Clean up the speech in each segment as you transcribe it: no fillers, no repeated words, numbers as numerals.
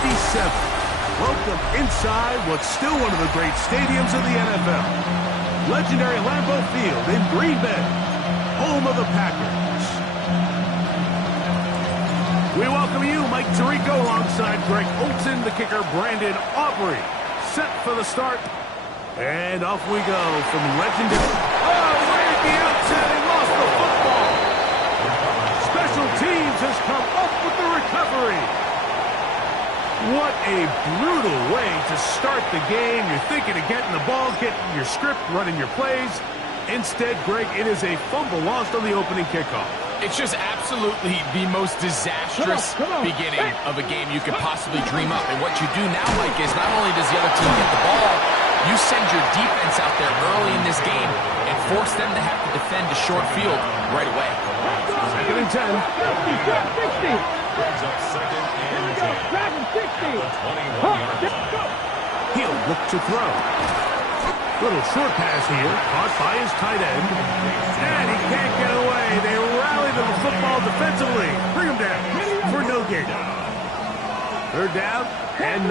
Welcome inside what's still one of the great stadiums of the NFL. Legendary Lambeau Field in Green Bay, home of the Packers. We welcome you, Mike Tirico, alongside Greg Olson, the kicker, Brandon Aubrey. Set for the start. And off we go from legendary. Oh, right at the outset, he lost the football. Special teams has come up with the recovery. What a brutal way to start the game. You're thinking of getting the ball, getting your script, running your plays. Instead, Greg, it is a fumble lost on the opening kickoff. It's just absolutely the most disastrous beginning of a game you could possibly dream up. And what you do now, Mike, is not only does the other team get the ball, you send your defense out there early in this game and force them to have to defend a short field right away. Second and 10. 60. Brings up second and 10. He'll look to throw. Little short pass here, caught by his tight end. And he can't get away. They rally to the football defensively. Bring him down for no gain. Third down and 9.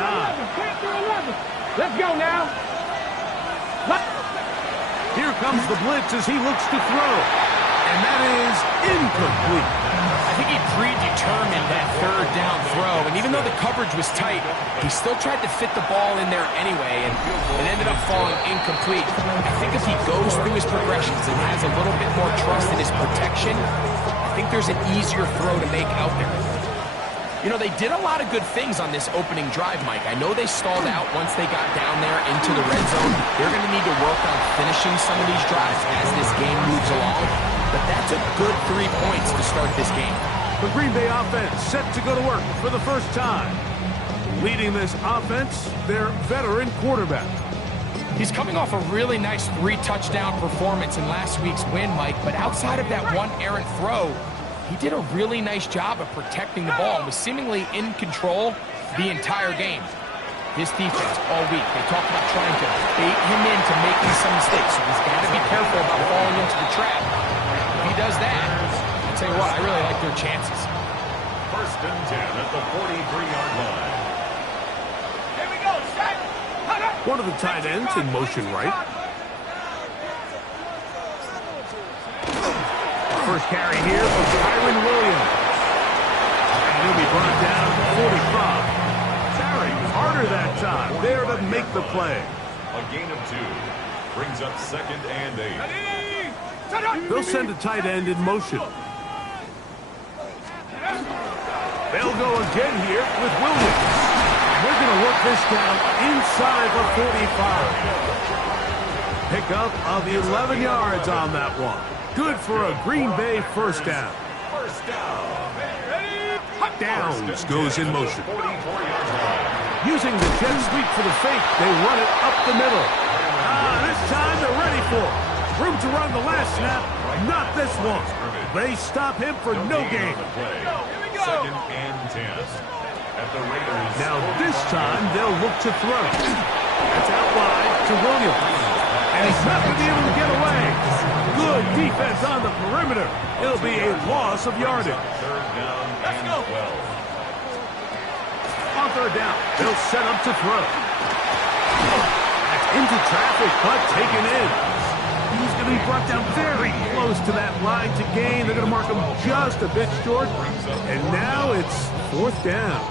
Let's go now. Here comes the blitz as he looks to throw. And that is incomplete. I think he predetermined that third down throw, and even though the coverage was tight, he still tried to fit the ball in there anyway, and it ended up falling incomplete. I think if he goes through his progressions and has a little bit more trust in his protection, I think there's an easier throw to make out there. You know, they did a lot of good things on this opening drive, Mike. I know they stalled out once they got down there into the red zone. They're going to need to work on finishing some of these drives as this game moves along. But that's a good 3 points to start this game. The Green Bay offense set to go to work for the first time. Leading this offense, their veteran quarterback. He's coming off a really nice 3-touchdown performance in last week's win, Mike. But outside of that one errant throw, he did a really nice job of protecting the ball and was seemingly in control the entire game. This defense all week, they talked about trying to bait him into making some mistakes. So he's got to be careful about falling into the trap. If he does that, I'll tell you what, I really like their chances. First and 10 at the 43-yard line. Here we go, set. One of the tight ends in motion right. First carry here from Kyron Williams. And he'll be brought down to 45. Carry harder that time. There to make the play. A gain of 2. Brings up second and 8. They'll send a tight end in motion. They'll go again here with Williams. They're going to work this down inside the 45. Pickup of 11 yards on that one. Good for a Green Bay first down. First down. Downs goes in motion. Using the jet sweep for the fake, they run it up the middle. This time they're ready for it. Room to run the last snap, not this one. They stop him for no gain. Second and 10. At the Raiders. Now this time they'll look to throw. That's out wide to Williams. And he's not going to be able to get away. Good defense on the perimeter. It'll be a loss of yardage. Third down and 12. On third down, they'll set up to throw. That's into traffic, but taken in. He's going to be brought down very close to that line to gain. They're going to mark him just a bit short. And now it's fourth down.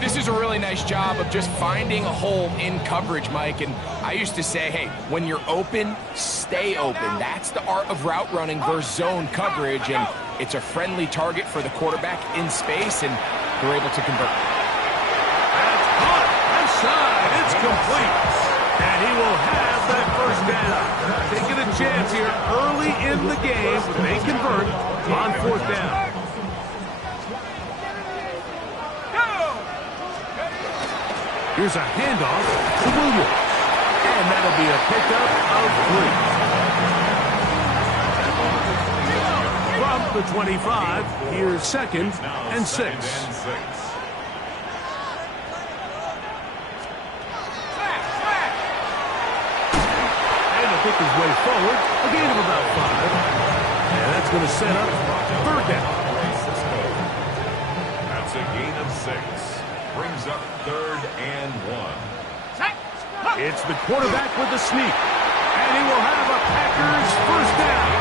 This is a really nice job of just finding a hole in coverage, Mike. And I used to say, hey, when you're open, stay open. That's the art of route running versus zone coverage. And it's a friendly target for the quarterback in space, and they're able to convert. That's caught. Inside. It's complete. And he will have that first down. Taking a chance here early in the game. They convert on fourth down. Here's a handoff to Williams. And that'll be a pickup of 3. From the 25, here's second and 6. And to pick his way forward, a gain of about 5. And that's going to set up third down. That's a gain of 6. Brings up 3rd and 1. It's the quarterback with the sneak. And he will have a Packers first down.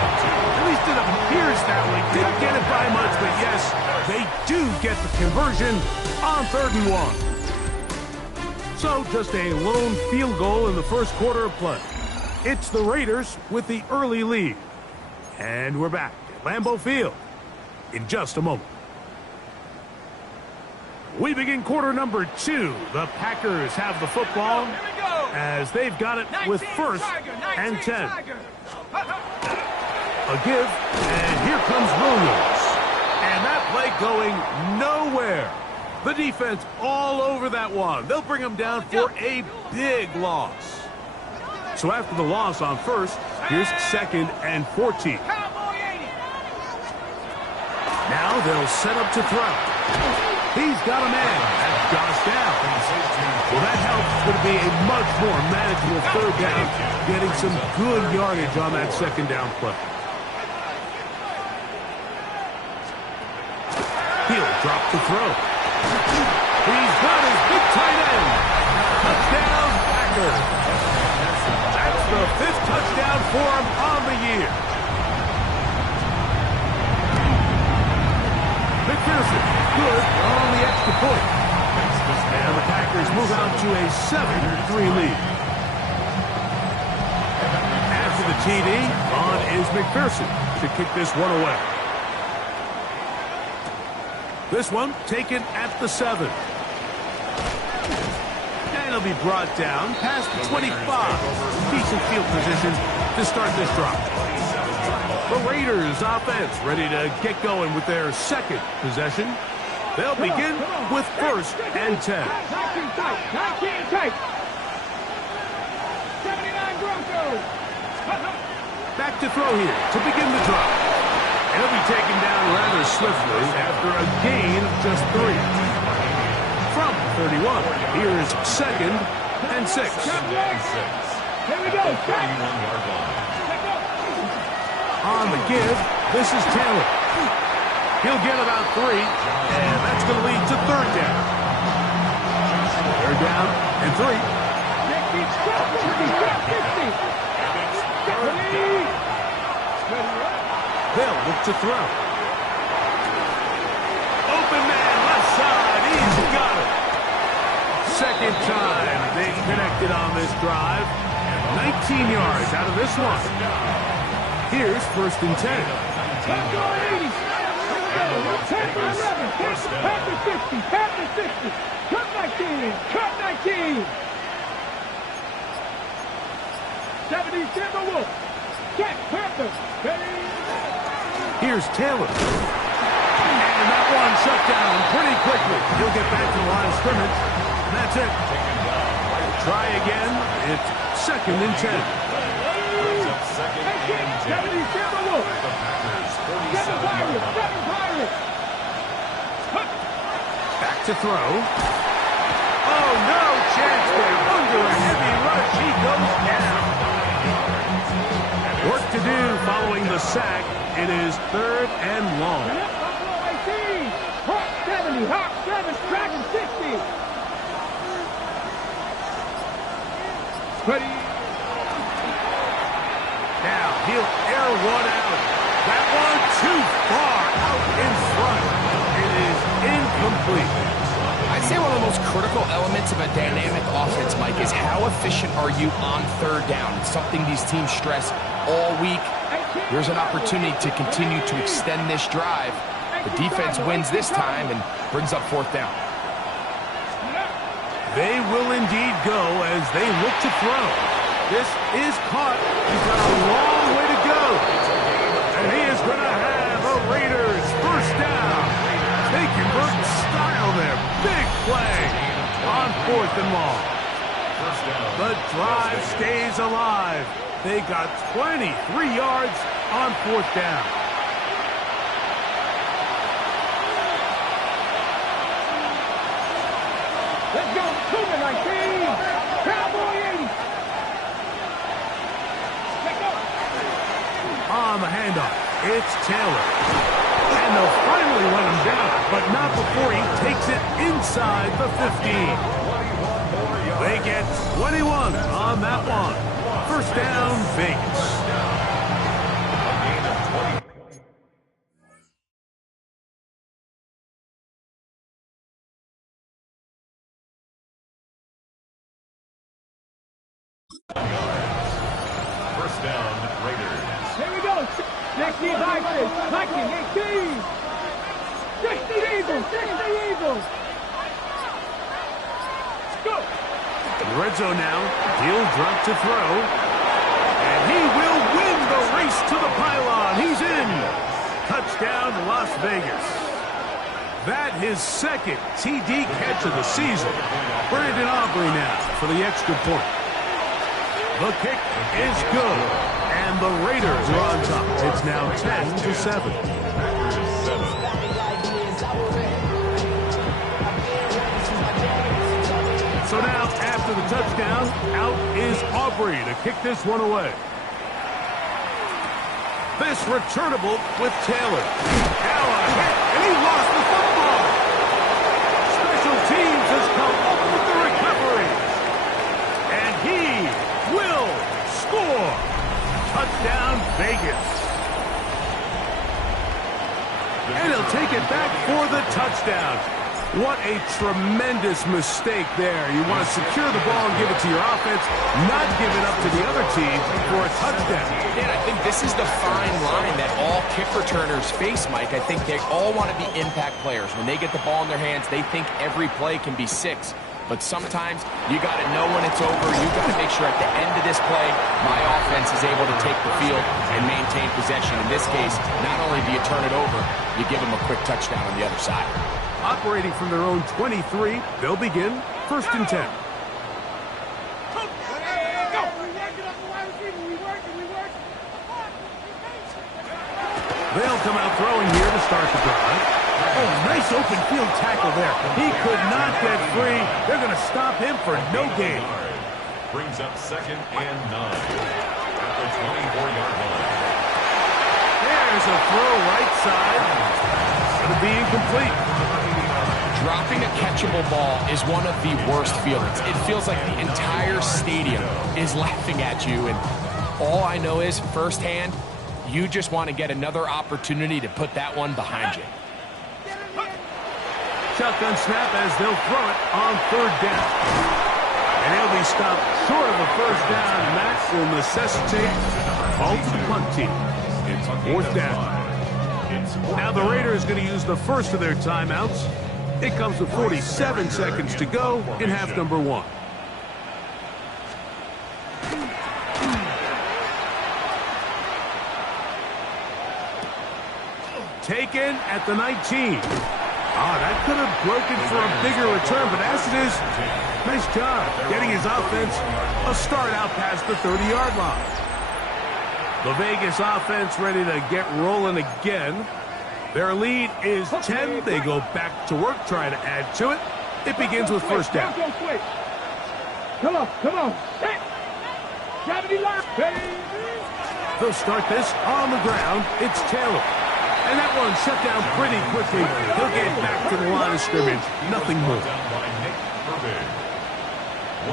At least it appears that way. Didn't get it by much, but yes, they do get the conversion on 3rd and 1. So just a lone field goal in the first quarter of play. It's the Raiders with the early lead. And we're back at Lambeau Field in just a moment. We begin quarter number 2. The Packers have the football as they've got it with 1st and 10. A give, and here comes Williams. And that play going nowhere. The defense all over that one. They'll bring him down for a big loss. So after the loss on 1st, here's 2nd and 14. Now they'll set up to throw. He's got a man. That's Josh down. Well, that helps. It's going to be a much more manageable 3rd down, getting some good yardage on that 2nd down play. He'll drop to throw. He's got his big tight end. Touchdown, Packers. That's the 5th touchdown for him on the year. McPherson, good on the extra point. And the Packers move out to a 7-3 lead. After the TD, on is McPherson to kick this one away. This one taken at the 7. And he'll be brought down past the 25. Decent field position to start this drive. The Raiders offense ready to get going with their 2nd possession. They'll begin with 1st and 10. 19 tight. 79 Broncos. Back to throw here to begin the drive. He'll be taken down rather swiftly after a gain of just 3. From 31, here's 2nd and 6. Here we go. 31-yard line. On the give, this is Taylor. He'll get about 3, and that's going to lead to 3rd down. 3rd down and 3. They'll look to throw. Open man, left side. He's got it. 2nd time they've connected on this drive. 19 yards out of this one. Here's 1st and 10. Packers 50, Packers 50. Cut 19, cut 19. 70 Timberwolves. Check, Panthers. Here's Taylor. And that one shut down pretty quickly. He'll get back to the line of scrimmage. And that's it. Try again. It's 2nd and 10. 70 Timberwolves. 7 Pirates, 7 Pirates. Back to throw. Oh, no chance there. Under a heavy rush, he goes down. Work to do following the sack. It is 3rd and long. Buffalo 18. Hawk 70, Hawk 7, Dragon 60. Ready. Now he'll air one out. That one too far out in front. It is incomplete. I'd say one of the most critical elements of a dynamic offense, Mike, is how efficient are you on 3rd down. It's something these teams stress all week. Here's an opportunity to continue to extend this drive. The defense wins this time and brings up 4th down. They will indeed go as they look to throw. This is caught. He's got a long way to go. And he is going to have a Raiders first down. They convert style there. Big play on 4th and long. The drive stays alive. They got 23 yards on 4th down. Let's go. Cougar 19. Cowboy 80. Let's go. On the handoff, it's Taylor. And they'll finally run him down, but not before he takes it inside the 15. They get 21 on that one. First down, Vegas. First down, Raiders. Here we go. 16 Vikings. 18. 60 Eagles. 60 Eagles. Let's go. Red zone now. Deal drop to throw. And he will win the race to the pylon. He's in. Touchdown, Las Vegas. That his second TD catch of the season. Brandon Aubrey now for the extra point. The kick is good. And the Raiders are on top. It's now 10-7. So now, after the touchdown, out is Aubrey to kick this one away. This returnable with Taylor. Now a hit, and he lost the football. Special teams has come up with the recovery. And he will score. Touchdown, Vegas. And he'll take it back for the touchdown. What a tremendous mistake there. You want to secure the ball and give it to your offense, not give it up to the other team for a touchdown. Yeah, I think this is the fine line that all kick returners face, Mike. I think they all want to be impact players. When they get the ball in their hands, they think every play can be 6. But sometimes you got to know when it's over. You got to make sure at the end of this play, my offense is able to take the field and maintain possession. In this case, not only do you turn it over, you give them a quick touchdown on the other side. Operating from their own 23, they'll begin 1st and 10. They'll come out throwing here to start the drive. Oh, nice open field tackle there. He could not get free. They're going to stop him for no gain. Brings up 2nd and 9 at the 24-yard line. There's a throw right side. Going to be incomplete. Dropping a catchable ball is one of the worst feelings. It feels like the entire stadium is laughing at you, and all I know is firsthand, you just want to get another opportunity to put that one behind you. Shotgun snap as they'll throw it on 3rd down. And he'll be stopped short of the 1st down. That will necessitate a call to the punt team. It's 4th down. Now the Raiders going to use the first of their timeouts. It comes with 47 seconds to go in half number 1. Taken at the 19. That could have broken for a bigger return, but as it is, nice job getting his offense a start out past the 30-yard line. The Vegas offense ready to get rolling again. Their lead is 10. They go back to work, trying to add to it. It begins with 1st down. Come on. They'll start this on the ground. It's Taylor. And that one shut down pretty quickly. He'll get back to the line of scrimmage. Nothing more.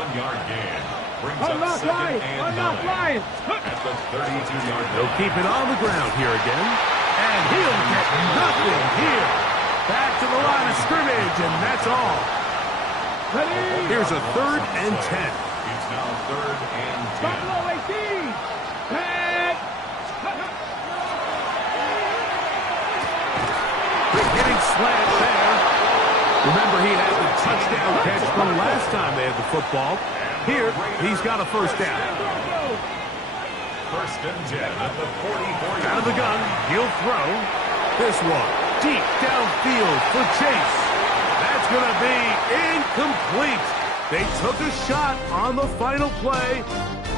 1-yard gain. Brings up 2nd and 9 at the 32-yard line. They'll keep it on the ground here again. And he'll get nothing here. Back to the line of scrimmage, and that's all. Here's a 3rd and 10. It's now 3rd and 10. Buffalo 18. Big hitting slant there. Remember, he had the touchdown catch from last time they had the football. Here, he's got a 1st down. 1st and 10 at the 44-yard line. Out of the gun, he'll throw. This one deep downfield for Chase. That's going to be incomplete. They took a shot on the final play.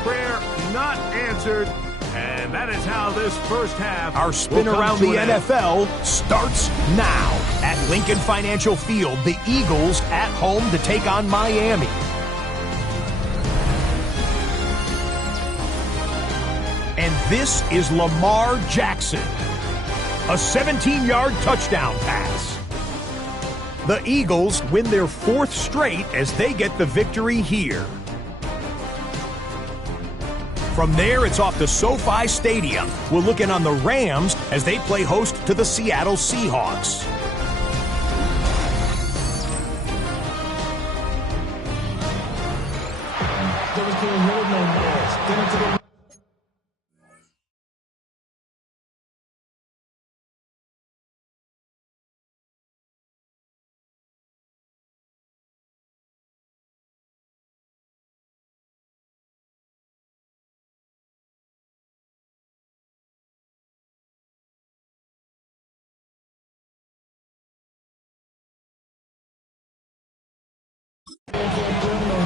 Prayer not answered. And that is how this first half. Our spin around the NFL starts now. At Lincoln Financial Field, the Eagles at home to take on Miami. And this is Lamar Jackson. A 17-yard touchdown pass. The Eagles win their 4th straight as they get the victory here. From there, it's off to SoFi Stadium. We'll look in on the Rams as they play host to the Seattle Seahawks.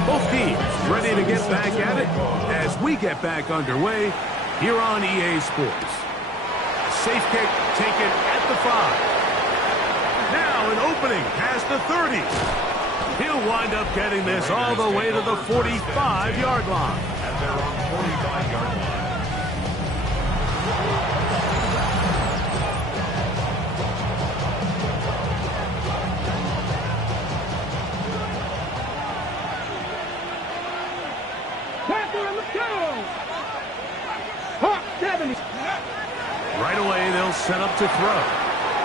Both teams ready to get back at it as we get back underway here on EA Sports. Safe kick taken at the 5. Now an opening past the 30. He'll wind up getting this all the way to the 45-yard line. At their own 45-yard line. Right away, they'll set up to throw.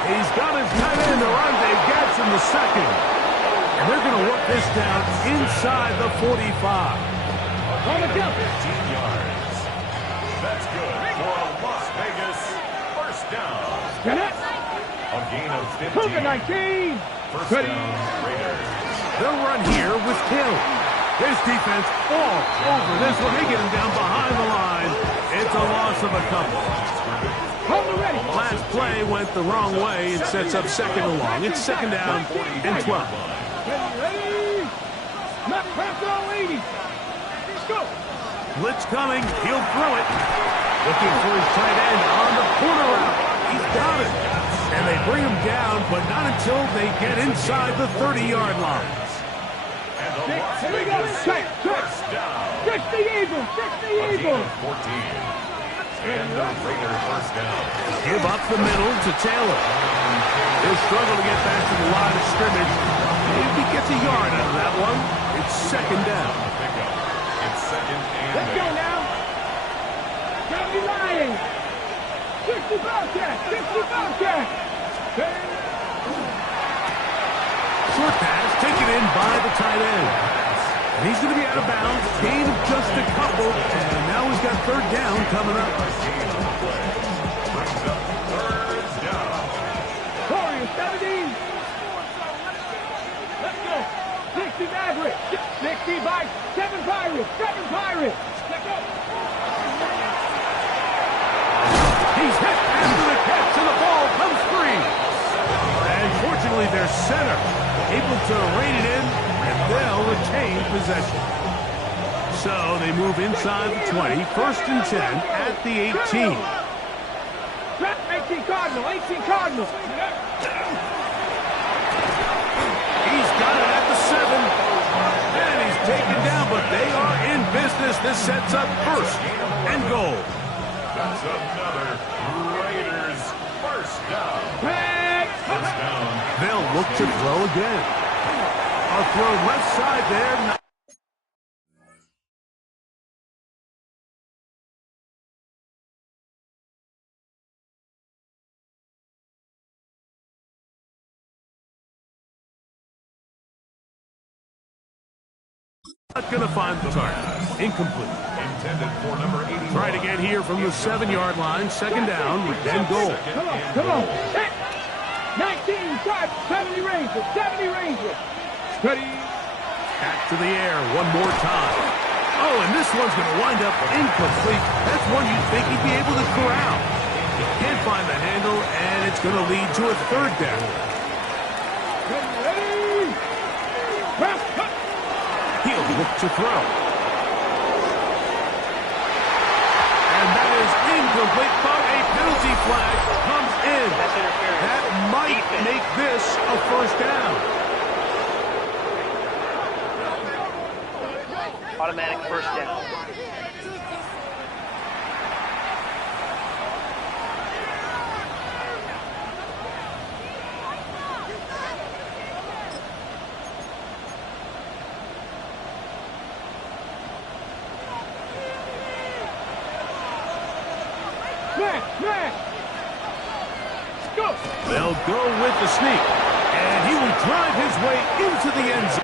He's got his tight end, Orlando Gatz, in the second. And they're going to work this down inside the 45. 15 yards. That's good for a Las Vegas first down. A gain of 15. First down, Raiders. They'll run here with Hill. His defense all over this one. They get him down behind the line. It's a loss of a couple. Last play went the wrong way. It sets up second and long. It's second down and 12. Blitz coming. He'll throw it. Looking for his tight end on the corner route. He's got it. And they bring him down, but not until they get inside the 30-yard line. Here we go. Check. 60 Eagles. 14. And the Raiders first down. Give up the middle to Taylor. He'll struggle to get back to the line of scrimmage. If he gets a yard out of that one, it's second down. It's second and Let's go now. 70 Lions. 60 Bobcats. 60 Bobcats. Short pass taken in by the tight end. And he's going to be out of bounds. Gain of just a couple. And now he's got third down coming up. Warriors 17. Let's go. 60 Mavericks. 60 by 7 Pirates. 7 Pirates. Let's go. He's hit after the catch, and the ball comes free. And fortunately, their center able to rein it in, and they'll retain possession. So they move inside the 20, first and 10 at the 18. 18 Cardinal. 18 Cardinal. He's got it at the 7. And he's taken down, but they are in business. This sets up first and goal. That's another Raiders first down. First down. They'll look to throw again. A throw left side there. Not going to find the target. Incomplete. Intended for number 81. Try to get here from the 7-yard line. Second down and goal. Come on. 19 shots. 70 Rangers. 70 Rangers. Ready. Back to the air one more time. Oh, and this one's going to wind up incomplete. That's one you'd think he'd be able to corral. He can't find the handle, and it's going to lead to a third down. Ready. He'll look to throw. And that is incomplete, but a penalty flag comes in. That might make this a first down. Automatic first down. Smash! Go! They'll go with the sneak, and he will drive his way into the end zone.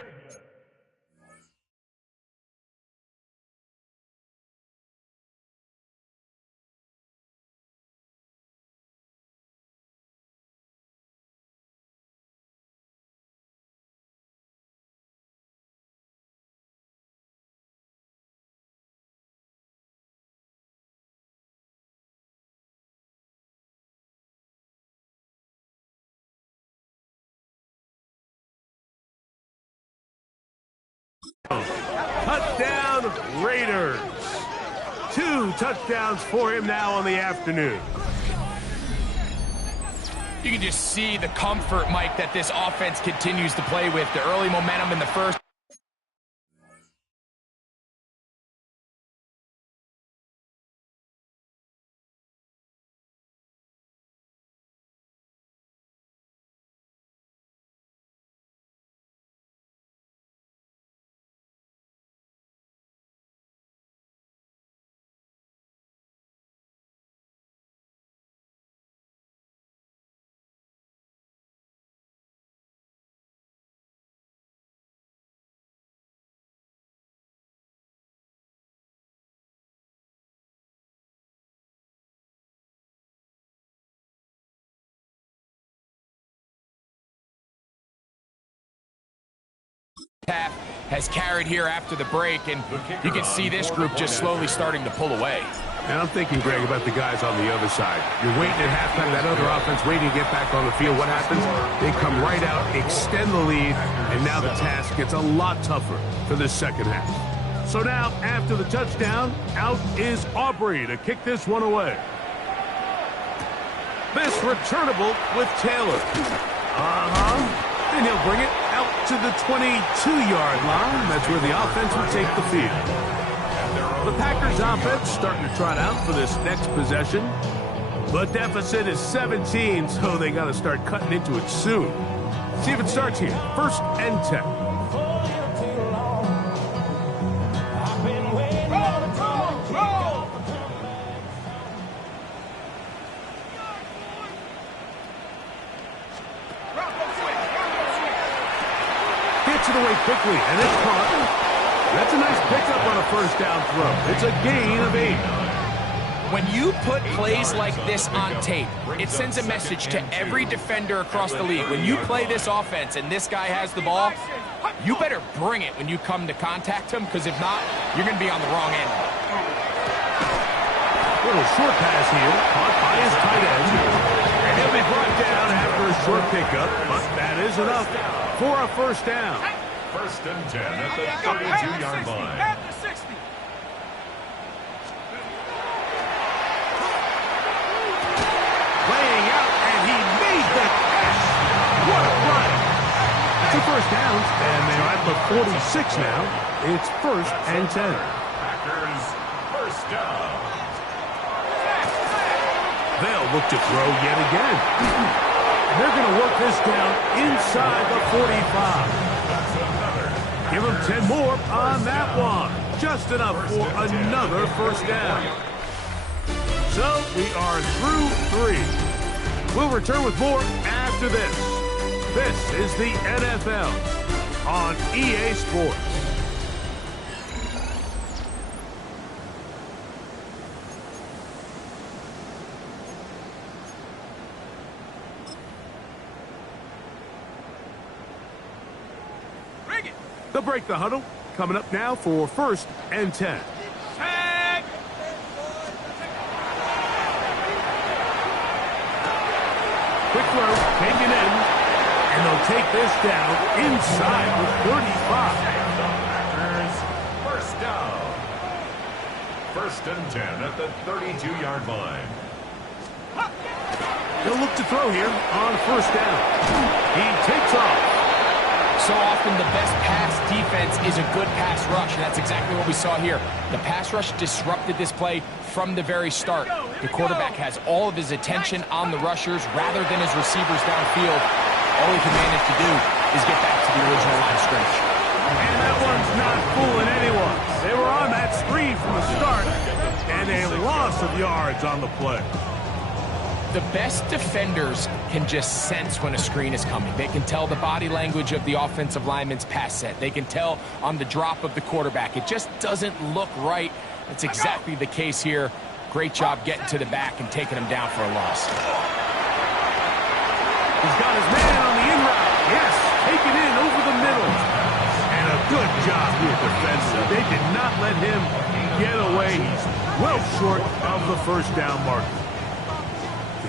Touchdown, Raiders. 2 touchdowns for him now on the afternoon. You can just see the comfort, Mike, that this offense continues to play with. The early momentum in the first. Half has carried here after the break, and you can see this group just slowly starting to pull away. And I'm thinking, Greg, about the guys on the other side. You're waiting at halftime, that other offense waiting to get back on the field. What happens? They come right out, extend the lead, and now the task gets a lot tougher for the second half. So now, after the touchdown, out is Aubrey to kick this one away. This returnable with Taylor. And he'll bring it out to the 22-yard line. That's where the offense will take the field. The Packers offense starting to trot out for this next possession. The deficit is 17, so they got to start cutting into it soon. See if it starts here. 1st and 10. Gets it away quickly, and it's caught. That's a nice pickup on a 1st down throw. It's a gain of 8. When you put plays like this on tape, it sends a message to every defender across the league. When you play this offense and this guy has the ball, you better bring it when you come to contact him, because if not, you're going to be on the wrong end. Little short pass here, caught by his tight end. And he'll be brought down after a short pickup, but that is enough for a 1st down. 1st and 10 at the 32-yard line. At the 60. Laying out, and he made the catch. What a run. 2 first downs, and they're at the 46 now. It's 1st and 10. Packers 1st down. They'll look to throw yet again. They're going to work this down inside the 45. Give them 10 more on that one. Just enough for another 1st down. So we are through 3. We'll return with more after this. This is the NFL on EA Sports. They'll break the huddle. Coming up now for 1st and 10. Tag! Quick throw, taken in, and they'll take this down inside the 35. Packers 1st down. 1st and 10 at the 32-yard line. They'll look to throw here on 1st down. He takes off. So often the best pass defense is a good pass rush, and that's exactly what we saw here. The pass rush disrupted this play from the very start. The quarterback has all of his attention on the rushers rather than his receivers downfield. All he can manage to do is get back to the original line of scrimmage. And that one's not fooling anyone. They were on that screen from the start, and they lost loss of yards on the play. The best defenders can just sense when a screen is coming. They can tell the body language of the offensive lineman's pass set. They can tell on the drop of the quarterback. It just doesn't look right. It's exactly the case here. Great job getting to the back and taking him down for a loss. He's got his man on the in route. Yes, taken in over the middle. And a good job here defensively. They did not let him get away. He's well short of the first down marker.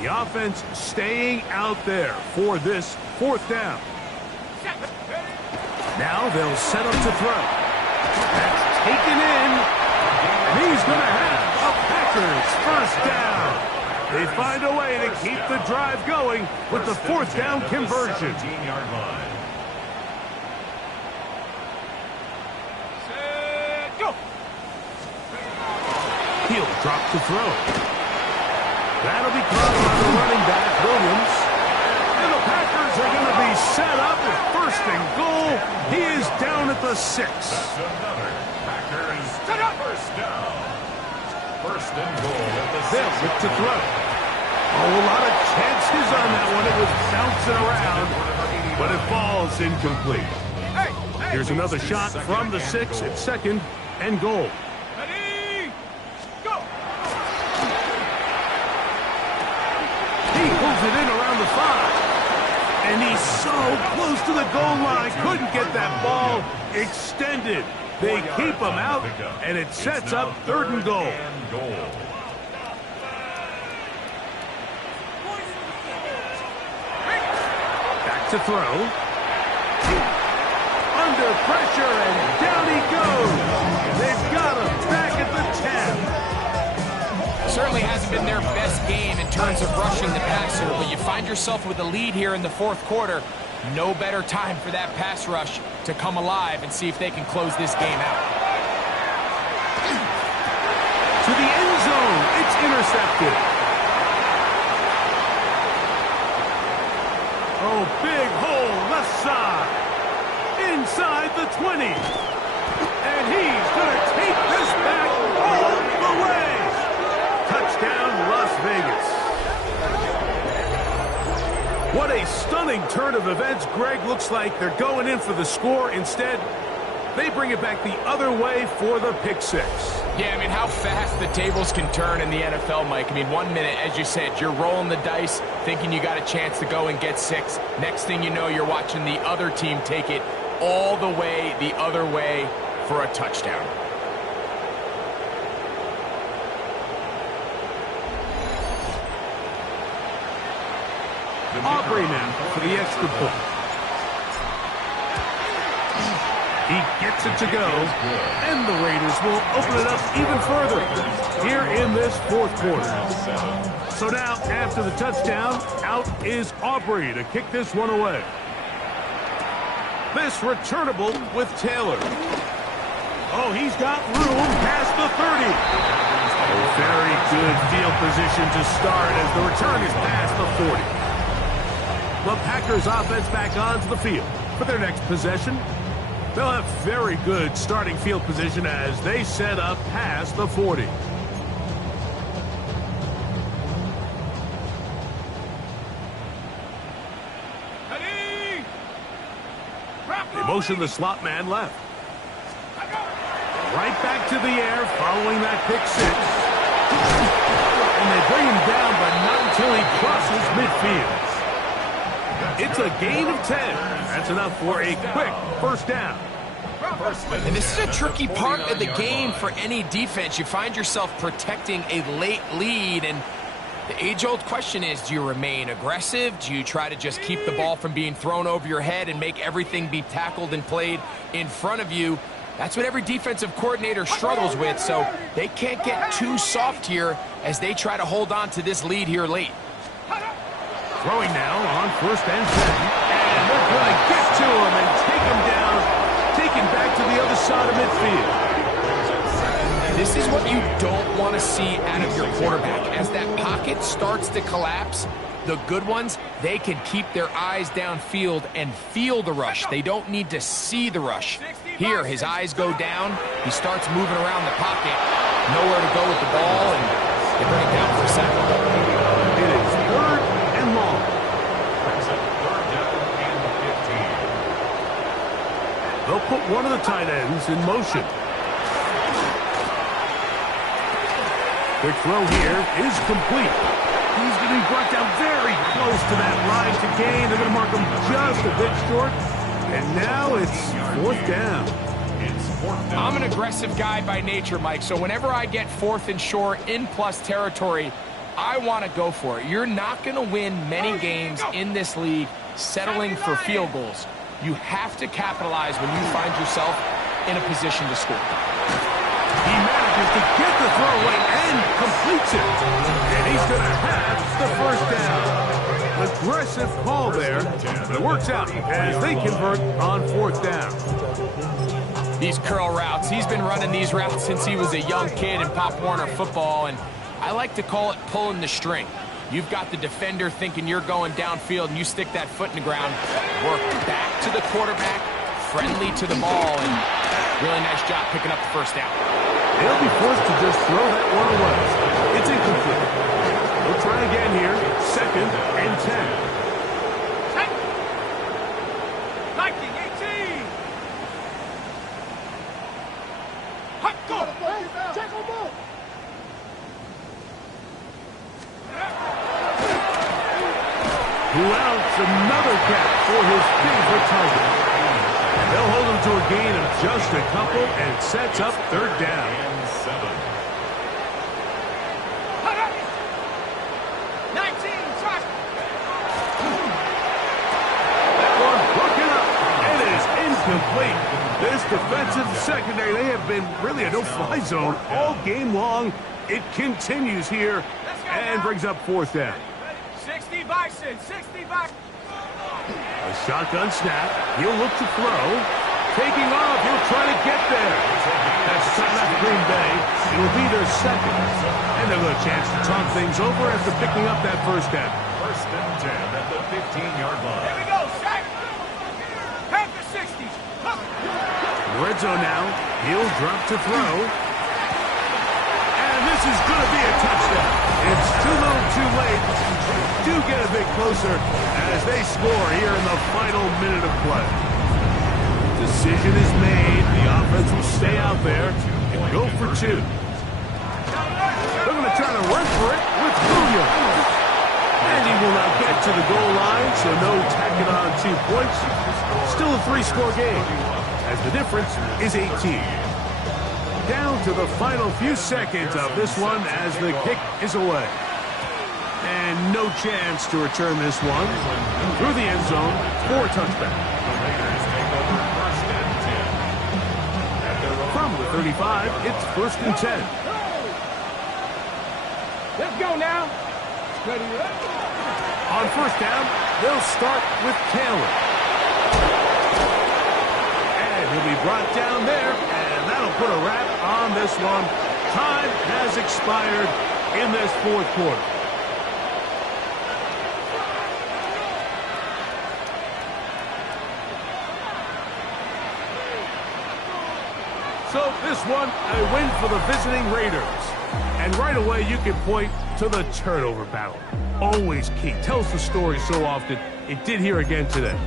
The offense staying out there for this fourth down. Now they'll set up to throw. That's taken in. And he's going to have a Packers first down. They find a way to keep the drive going with the fourth down conversion. 15-yard line. Go. He'll drop to throw. That'll be caught by the running back, Williams. And the Packers are going to be set up at first and goal. He is down at the 6. That's another Packers first down. First and goal at the 6. They'll look to throw. Oh, a lot of chances on that one. It was bouncing around, but it falls incomplete. Here's another shot from the 6 at second and goal. Ready. Go. He pulls it in around the 5. And he's so close to the goal line. Couldn't get that ball extended. They keep him out, and it sets up third and goal. Back to throw. Under pressure, and down he goes. They've got him back at the 10. Certainly hasn't been their best game in terms of rushing the passer, but you find yourself with a lead here in the fourth quarter. No better time for that pass rush to come alive and see if they can close this game out. To the end zone, it's intercepted. Oh, big hole left side. Inside the 20. And he's going to take this back all the way. Touchdown, Las Vegas. What a stunning turn of events. Greg, looks like they're going in for the score. Instead, they bring it back the other way for the pick 6. Yeah, I mean, how fast the tables can turn in the NFL, Mike. I mean, 1 minute, as you said, you're rolling the dice, thinking you got a chance to go and get 6. Next thing you know, you're watching the other team take it all the way the other way for a touchdown. Aubrey now for the extra point. He gets it to go, and the Raiders will open it up even further here in this fourth quarter. So now, after the touchdown, out is Aubrey to kick this one away. This returnable with Taylor. Oh, he's got room past the 30. Very good field position to start as the return is past the 40. The Packers offense back onto the field for their next possession. They'll have very good starting field position as they set up past the 40. They motion the slot man left. Right back to the air following that pick 6. And they bring him down, but not until he crosses midfield. It's a gain of 10. That's enough for a quick first down. And this is a tricky part of the game for any defense. You find yourself protecting a late lead, and the age-old question is, do you remain aggressive? Do you try to just keep the ball from being thrown over your head and make everything be tackled and played in front of you? That's what every defensive coordinator struggles with, so they can't get too soft here as they try to hold on to this lead here late. Throwing now on first and 10. And they're going to get to him and take him down, taken back to the other side of midfield. This is what you don't want to see out of your quarterback. As that pocket starts to collapse, the good ones, they can keep their eyes downfield and feel the rush. They don't need to see the rush. Here, his eyes go down. He starts moving around the pocket. Nowhere to go with the ball, and They bring it down for a second. It is 3rd and long. Brings up 3rd down and 15. They'll put one of the tight ends in motion. Quick throw here is complete. He's going to be brought down very close to that line to gain. They're going to mark him just a bit short. And now it's 4th down. I'm an aggressive guy by nature, Mike, so whenever I get 4th and short in plus territory, I want to go for it. You're not going to win many games in this league settling for field goals. You have to capitalize when you find yourself in a position to score. He manages to get the throw away and completes it. And he's going to have the 1st down. Aggressive call there, but it works out as they convert on 4th down. These curl routes, he's been running these routes since he was a young kid in Pop Warner football, and I like to call it pulling the string. You've got the defender thinking you're going downfield, and you stick that foot in the ground, work back to the quarterback, friendly to the ball, and really nice job picking up the 1st down. They'll be forced to just throw that one away. It's incomplete. We'll try again here, 2nd and 10. 19-18. Hot go. Check them out. Who else? Another catch for his favorite target. And they'll hold him to a gain of just a couple, and it sets up 3rd down. And 7. 19, touch. That one broken up. It is incomplete. This defensive secondary, they have been really a no-fly zone all game long. It continues here and brings up 4th down. 60 Bison, 60 Bison. A shotgun snap. He'll look to throw. Taking off. He'll try to get there. That's timeout for Green Bay. It will be their 2nd. And they'll have a chance to talk things over after picking up that 1st down. 1st and 10 at the 15-yard line. Here we go, Shaq. Head for 60s. Red zone now. He'll drop to throw. And this is going to be a touchdown. It's too little too late. Do get a bit closer as they score here in the final minute of play. Decision is made. The offense will stay out there and go for 2. They're going to try to run for it with Williams. And he will not get to the goal line, so no tacking on 2 points. Still a 3-score game, as the difference is 18. Down to the final few seconds of this one as the kick is away. And no chance to return this one through the end zone for a touchback. From the 35, it's 1st and 10. Let's go now. Ready up. On 1st down, they'll start with Taylor. And he'll be brought down there, and that'll put a wrap on this one. Time has expired in this 4th quarter. So this one, a win for the visiting Raiders. And right away, you can point to the turnover battle. Always key. Tells the story so often. It did here again today.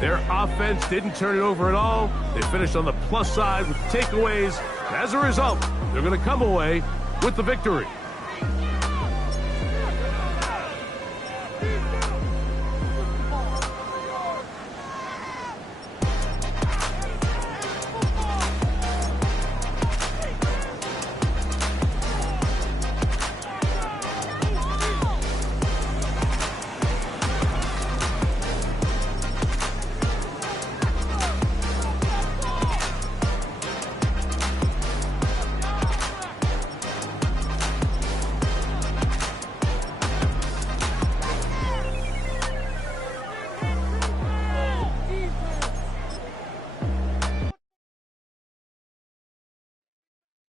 Their offense didn't turn it over at all. They finished on the plus side with takeaways. And as a result, they're going to come away with the victory.